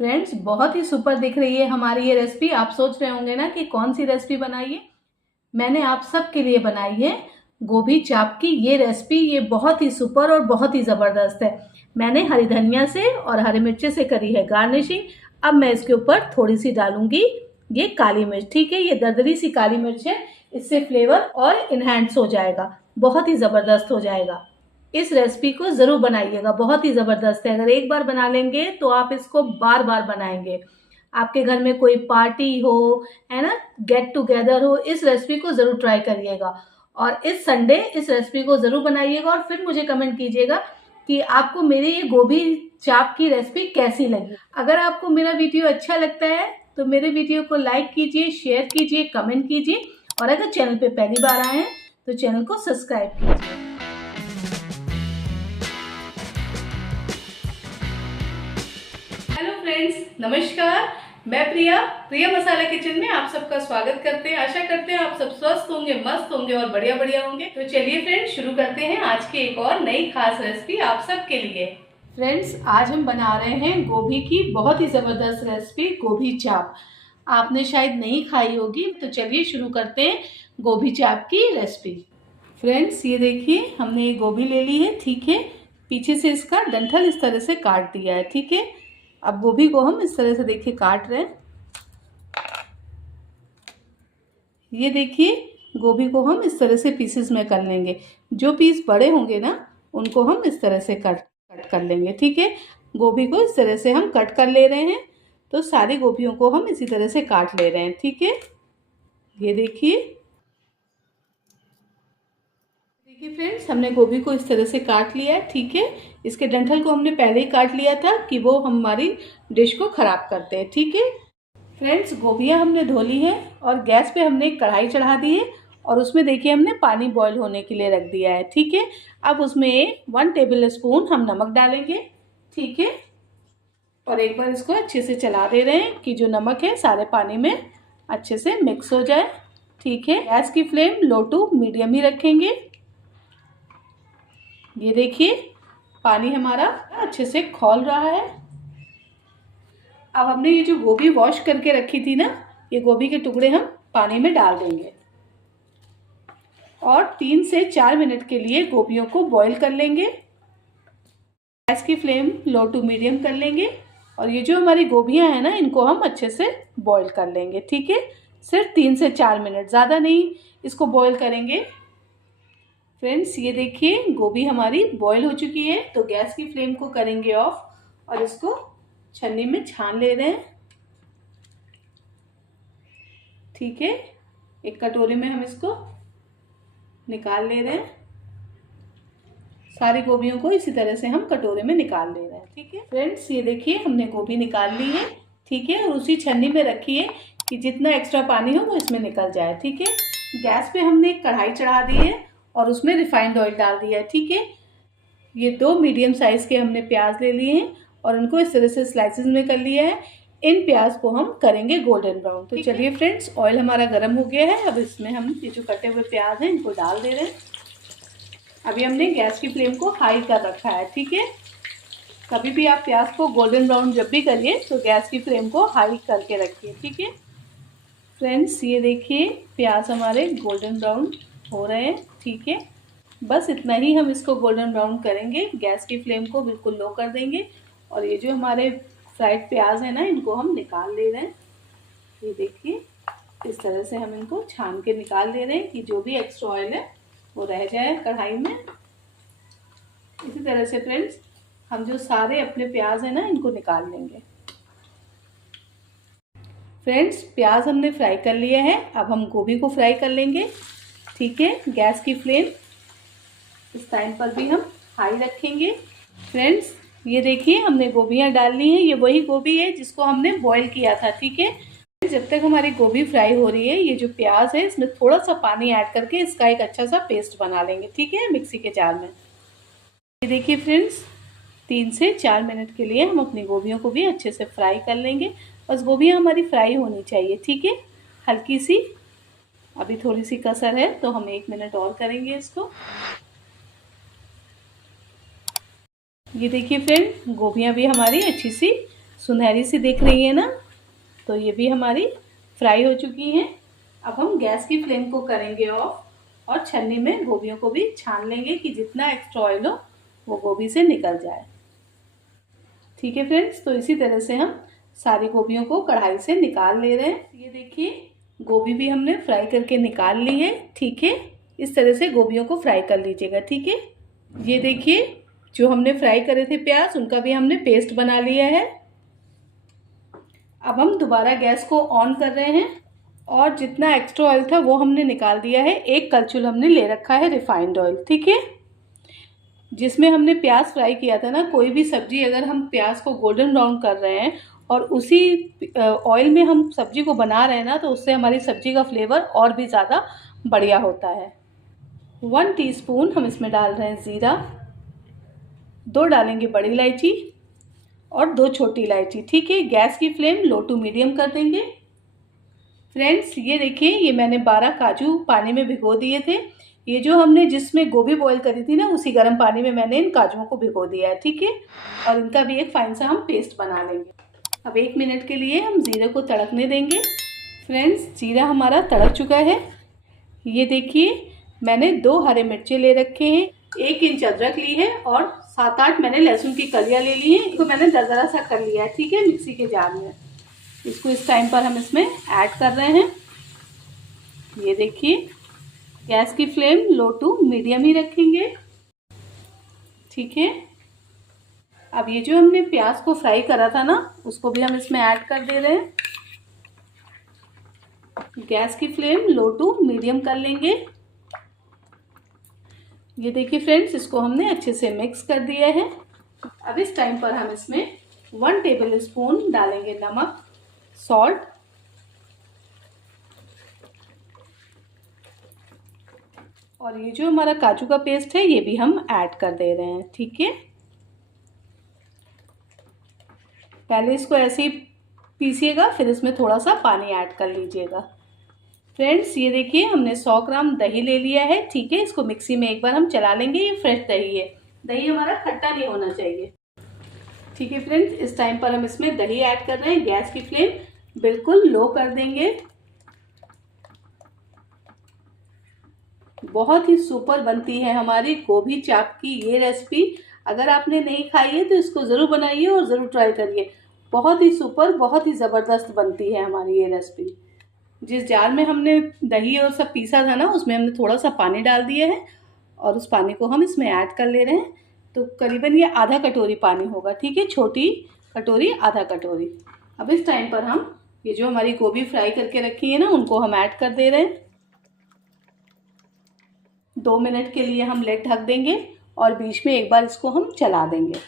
Friends, बहुत ही super दिख रही है हमारी ये रेसिपी। आप सोच रहे होंगे ना कि कौन सी रेसिपी बनाई है। मैंने आप सब के लिए बनाई है गोभी चाप की ये रेसिपी। ये बहुत ही सुपर और बहुत ही ज़बरदस्त है। मैंने हरी धनिया से और हरी मिर्ची से करी है गार्निशिंग। अब मैं इसके ऊपर थोड़ी सी डालूंगी ये काली मिर्च। ठीक है, ये दरदरी सी काली मिर्च है, इससे फ्लेवर और इन्हेंस हो जाएगा, बहुत ही ज़बरदस्त हो जाएगा। इस रेसिपी को ज़रूर बनाइएगा, बहुत ही ज़बरदस्त है। अगर एक बार बना लेंगे तो आप इसको बार बार बनाएंगे। आपके घर में कोई पार्टी हो, है ना, गेट टुगेदर हो, इस रेसिपी को ज़रूर ट्राई करिएगा। और इस संडे इस रेसिपी को ज़रूर बनाइएगा और फिर मुझे कमेंट कीजिएगा कि आपको मेरी ये गोभी चाप की रेसिपी कैसी लगी। अगर आपको मेरा वीडियो अच्छा लगता है तो मेरे वीडियो को लाइक कीजिए, शेयर कीजिए, कमेंट कीजिए और अगर चैनल पे पहली बार आए हैं तो चैनल को सब्सक्राइब कीजिए। हेलो फ्रेंड्स, नमस्कार। मैं प्रिया मसाला किचन में आप सबका स्वागत करते हैं। आशा करते हैं आप सब स्वस्थ होंगे, मस्त होंगे और बढ़िया होंगे। तो चलिए फ्रेंड्स, शुरू करते हैं आज की एक और नई खास रेसिपी आप सबके लिए। फ्रेंड्स, आज हम बना रहे हैं गोभी की बहुत ही ज़बरदस्त रेसिपी, गोभी चाप। आपने शायद नहीं खाई होगी, तो चलिए शुरू करते हैं गोभी चाप की रेसिपी। फ्रेंड्स, ये देखिए हमने ये गोभी ले ली है। ठीक है, पीछे से इसका डंठल इस तरह से काट दिया है। ठीक है, अब गोभी को हम इस तरह से देखिए काट रहे हैं। ये देखिए गोभी को हम इस तरह से पीसेस में कर लेंगे। जो पीस बड़े होंगे ना उनको हम इस तरह से कट कर लेंगे। ठीक है, गोभी को इस तरह से हम कट कर ले रहे हैं। तो सारी गोभियों को हम इसी तरह से काट ले रहे हैं। ठीक है, ये देखिए फ्रेंड्स, हमने गोभी को इस तरह से काट लिया है। ठीक है, इसके डंठल को हमने पहले ही काट लिया था कि वो हमारी डिश को खराब करते हैं। ठीक है फ्रेंड्स, गोभियां हमने धो ली है और गैस पे हमने एक कढ़ाई चढ़ा दी है और उसमें देखिए हमने पानी बॉईल होने के लिए रख दिया है। ठीक है, अब उसमें 1 टेबल स्पून हम नमक डालेंगे। ठीक है, और एक बार इसको अच्छे से चला दे रहे हैं कि जो नमक है सारे पानी में अच्छे से मिक्स हो जाए। ठीक है, गैस की फ्लेम लो टू मीडियम ही रखेंगे। ये देखिए पानी हमारा अच्छे से खौल रहा है। अब हमने ये जो गोभी वॉश करके रखी थी ना, ये गोभी के टुकड़े हम पानी में डाल देंगे और 3 से 4 मिनट के लिए गोभियों को बॉईल कर लेंगे। गैस की फ्लेम लो टू मीडियम कर लेंगे और ये जो हमारी गोभियां हैं ना, इनको हम अच्छे से बॉईल कर लेंगे। ठीक है, सिर्फ 3 से 4 मिनट, ज़्यादा नहीं इसको बॉईल करेंगे। फ्रेंड्स, ये देखिए गोभी हमारी बॉईल हो चुकी है। तो गैस की फ्लेम को करेंगे ऑफ और इसको छन्नी में छान ले रहे हैं। ठीक है, एक कटोरी में हम इसको निकाल ले रहे हैं। सारी गोभियों को इसी तरह से हम कटोरे में निकाल ले रहे हैं। ठीक है फ्रेंड्स, ये देखिए हमने गोभी निकाल ली है। ठीक है, और उसी छन्नी में रखी है कि जितना एक्स्ट्रा पानी हो वो इसमें निकल जाए। ठीक है, गैस पे हमने एक कढ़ाई चढ़ा दी है और उसमें रिफाइंड ऑयल डाल दिया है। ठीक है, ये 2 मीडियम साइज के हमने प्याज ले लिए हैं और उनको इस तरह से स्लाइसेस में कर लिया है। इन प्याज को हम करेंगे गोल्डन ब्राउन। तो चलिए फ्रेंड्स, ऑयल हमारा गर्म हो गया है। अब इसमें हम ये जो कटे हुए प्याज हैं इनको डाल दे रहे हैं। अभी हमने गैस की फ्लेम को हाई कर रखा है। ठीक है, कभी भी आप प्याज को गोल्डन ब्राउन जब भी करिए तो गैस की फ्लेम को हाई करके रखिए। ठीक है फ्रेंड्स, ये देखिए प्याज हमारे गोल्डन ब्राउन हो रहे हैं। ठीक है, बस इतना ही हम इसको गोल्डन ब्राउन करेंगे। गैस की फ्लेम को बिल्कुल लो कर देंगे और ये जो हमारे फ्राइड प्याज है ना, इनको हम निकाल ले रहे हैं। ये देखिए इस तरह से हम इनको छान के निकाल ले रहे हैं कि जो भी एक्स्ट्रा ऑयल है वो रह जाए कढ़ाई में। इसी तरह से फ्रेंड्स हम जो सारे अपने प्याज है ना, इनको निकाल लेंगे। फ्रेंड्स, प्याज हमने फ्राई कर लिया है। अब हम गोभी को फ्राई कर लेंगे। ठीक है, गैस की फ्लेम इस टाइम पर भी हम हाई रखेंगे। फ्रेंड्स, ये देखिए हमने गोभियां डाल ली हैं। ये वही गोभी है जिसको हमने बॉईल किया था। ठीक है, जब तक हमारी गोभी फ्राई हो रही है, ये जो प्याज है इसमें थोड़ा सा पानी ऐड करके इसका एक अच्छा सा पेस्ट बना लेंगे। ठीक है, मिक्सी के जार में। ये देखिए फ्रेंड्स, 3 से 4 मिनट के लिए हम अपनी गोभियों को भी अच्छे से फ्राई कर लेंगे। बस गोभियां हमारी फ्राई होनी चाहिए। ठीक है, हल्की सी, अभी थोड़ी सी कसर है तो हम 1 मिनट और करेंगे इसको। ये देखिए फ्रेंड, गोभियां भी हमारी अच्छी सी सुनहरी सी दिख रही है ना। तो ये भी हमारी फ्राई हो चुकी हैं। अब हम गैस की फ्लेम को करेंगे ऑफ और छन्नी में गोभियों को भी छान लेंगे कि जितना एक्स्ट्रा ऑयल हो वो गोभी से निकल जाए। ठीक है फ्रेंड्स, तो इसी तरह से हम सारी गोभियों को कढ़ाई से निकाल ले रहे हैं। ये देखिए गोभी भी हमने फ्राई करके निकाल ली है। ठीक है, इस तरह से गोभियों को फ्राई कर लीजिएगा। ठीक है, ये देखिए जो हमने फ्राई करे थे प्याज, उनका भी हमने पेस्ट बना लिया है। अब हम दोबारा गैस को ऑन कर रहे हैं और जितना एक्स्ट्रा ऑयल था वो हमने निकाल दिया है। एक कलछुल हमने ले रखा है रिफाइंड ऑयल। ठीक है, जिसमें हमने प्याज फ्राई किया था ना, कोई भी सब्जी अगर हम प्याज को गोल्डन ब्राउन कर रहे हैं और उसी ऑयल में हम सब्जी को बना रहे हैं ना, तो उससे हमारी सब्जी का फ्लेवर और भी ज़्यादा बढ़िया होता है। 1 टीस्पून हम इसमें डाल रहे हैं ज़ीरा, 2 डालेंगे बड़ी इलायची और 2 छोटी इलायची। ठीक है, गैस की फ्लेम लो टू मीडियम कर देंगे। फ्रेंड्स ये देखिए, ये मैंने 12 काजू पानी में भिगो दिए थे। ये जो हमने जिसमें गोभी बॉईल करी थी ना, उसी गर्म पानी में मैंने इन काजुओं को भिगो दिया है। ठीक है, और इनका भी एक फाइन सा हम पेस्ट बना लेंगे। अब 1 मिनट के लिए हम जीरे को तड़कने देंगे। फ्रेंड्स जीरा हमारा तड़क चुका है। ये देखिए मैंने 2 हरे मिर्चे ले रखे हैं, 1 इंच अदरक ली है और 7-8 मैंने लहसुन की कलियाँ ले ली हैं। इसको मैंने दरदरा सा कर लिया है। ठीक है, मिक्सी के जार में। इसको इस टाइम पर हम इसमें ऐड कर रहे हैं। ये देखिए गैस की फ्लेम लो टू मीडियम ही रखेंगे। ठीक है, अब ये जो हमने प्याज को फ्राई करा था ना, उसको भी हम इसमें ऐड कर दे रहे हैं। गैस की फ्लेम लो टू मीडियम कर लेंगे। ये देखिए फ्रेंड्स, इसको हमने अच्छे से मिक्स कर दिया है। अब इस टाइम पर हम इसमें 1 टेबल स्पून डालेंगे नमक, सॉल्ट, और ये जो हमारा काजू का पेस्ट है ये भी हम ऐड कर दे रहे हैं। ठीक है, पहले इसको ऐसे ही पीसिएगा, फिर इसमें थोड़ा सा पानी ऐड कर लीजिएगा। फ्रेंड्स ये देखिए हमने 100 ग्राम दही ले लिया है। ठीक है, इसको मिक्सी में एक बार हम चला लेंगे। ये फ्रेश दही है, दही हमारा खट्टा नहीं होना चाहिए। ठीक है फ्रेंड्स, इस टाइम पर हम इसमें दही ऐड कर रहे हैं। गैस की फ्लेम बिल्कुल लो कर देंगे। बहुत ही सुपर बनती है हमारी गोभी चाप की ये रेसिपी। अगर आपने नहीं खाई है तो इसको ज़रूर बनाइए और ज़रूर ट्राई करिए। बहुत ही सुपर, बहुत ही ज़बरदस्त बनती है हमारी ये रेसिपी। जिस जार में हमने दही और सब पीसा था ना, उसमें हमने थोड़ा सा पानी डाल दिया है और उस पानी को हम इसमें ऐड कर ले रहे हैं। तो करीबन ये आधा कटोरी पानी होगा। ठीक है, छोटी कटोरी आधा कटोरी। अब इस टाइम पर हम ये जो हमारी गोभी फ्राई करके रखी है ना, उनको हम ऐड कर दे रहे हैं। 2 मिनट के लिए हम लेट ढक देंगे और बीच में एक बार इसको हम चला देंगे।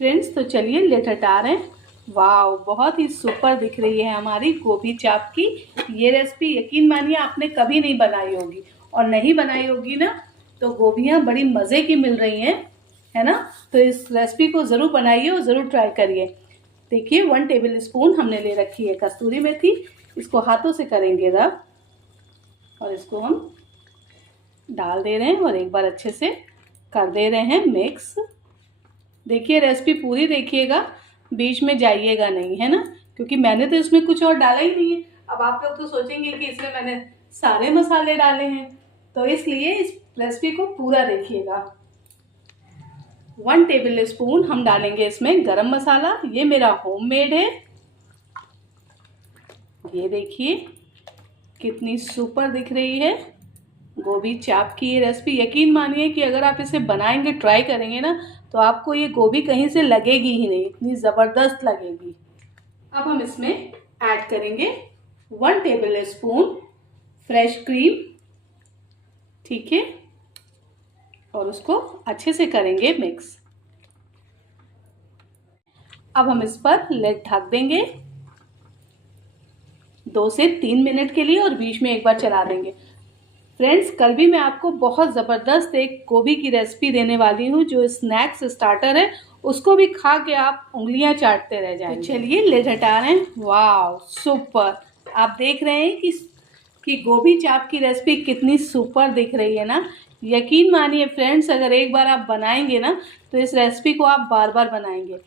फ्रेंड्स तो चलिए लेट हटा रहे हैं। वाव, बहुत ही सुपर दिख रही है हमारी गोभी चाप की ये रेसिपी। यकीन मानिए आपने कभी नहीं बनाई होगी, और नहीं बनाई होगी ना तो गोभियाँ बड़ी मज़े की मिल रही हैं, है ना। तो इस रेसिपी को ज़रूर बनाइए और ज़रूर ट्राई करिए। देखिए 1 टेबल स्पून हमने ले रखी है कस्तूरी मेथी। इसको हाथों से करेंगे रब और इसको हम डाल दे रहे हैं और एक बार अच्छे से कर दे रहे हैं मिक्स। देखिए रेसिपी पूरी देखिएगा, बीच में जाइएगा नहीं, है ना, क्योंकि मैंने तो इसमें कुछ और डाला ही नहीं है। अब आप लोग तो सोचेंगे कि इसमें मैंने सारे मसाले डाले हैं, तो इसलिए इस रेसिपी को पूरा देखिएगा। 1 टेबल स्पून हम डालेंगे इसमें गरम मसाला। ये मेरा होममेड है। ये देखिए कितनी सुपर दिख रही है गोभी चाप की ये रेसिपी। यकीन मानिए कि अगर आप इसे बनाएंगे, ट्राई करेंगे ना, तो आपको ये गोभी कहीं से लगेगी ही नहीं, इतनी ज़बरदस्त लगेगी। अब हम इसमें ऐड करेंगे 1 टेबल स्पून फ्रेश क्रीम। ठीक है, और उसको अच्छे से करेंगे मिक्स। अब हम इस पर लेड ढक देंगे 2 से 3 मिनट के लिए और बीच में एक बार चला देंगे। फ्रेंड्स कल भी मैं आपको बहुत ज़बरदस्त एक गोभी की रेसिपी देने वाली हूँ, जो स्नैक्स स्टार्टर है, उसको भी खा के आप उंगलियां चाटते रह जाएंगे। तो चलिए लेड हटा रहे हैं। वाह सुपर, आप देख रहे हैं कि गोभी चाप की रेसिपी कितनी सुपर दिख रही है ना। यकीन मानिए फ्रेंड्स, अगर एक बार आप बनाएंगे ना तो तो इस रेसिपी को आप बार बार बनाएंगे।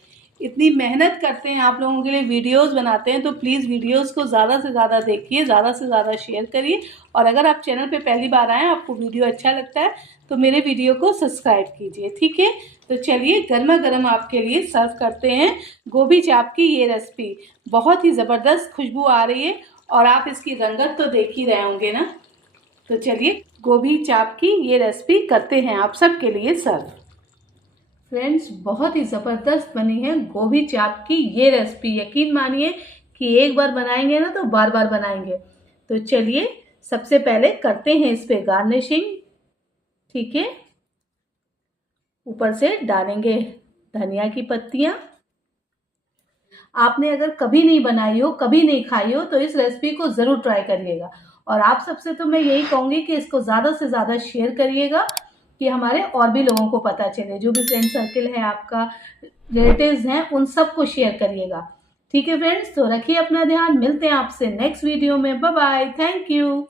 इतनी मेहनत करते हैं आप लोगों के लिए, वीडियोस बनाते हैं, तो प्लीज़ वीडियोस को ज़्यादा से ज़्यादा देखिए, ज़्यादा से ज़्यादा शेयर करिए। और अगर आप चैनल पे पहली बार आएँ, आपको वीडियो अच्छा लगता है तो मेरे वीडियो को सब्सक्राइब कीजिए, ठीक है। तो चलिए गर्मा गर्म आपके लिए सर्व करते हैं गोभी चाप की ये रेसिपी। बहुत ही ज़बरदस्त खुशबू आ रही है और आप इसकी रंगत तो देख ही रहे होंगे ना। तो चलिए गोभी चाप की ये रेसिपी करते हैं आप सबके लिए सर्व। फ्रेंड्स, बहुत ही ज़बरदस्त बनी है गोभी चाप की ये रेसिपी। यकीन मानिए कि एक बार बनाएंगे ना तो बार बार बनाएंगे। तो चलिए सबसे पहले करते हैं इस पे गार्निशिंग, ठीक है। ऊपर से डालेंगे धनिया की पत्तियां। आपने अगर कभी नहीं बनाई हो, कभी नहीं खाई हो, तो इस रेसिपी को ज़रूर ट्राई करिएगा। और आप सबसे तो मैं यही कहूँगी कि इसको ज़्यादा से ज़्यादा शेयर करिएगा कि हमारे और भी लोगों को पता चले। जो भी फ्रेंड सर्कल है आपका, रिलेटिव्स हैं, उन सबको शेयर करिएगा, ठीक है फ्रेंड्स। तो रखिए अपना ध्यान, मिलते हैं आपसे नेक्स्ट वीडियो में। Bye bye, thank you.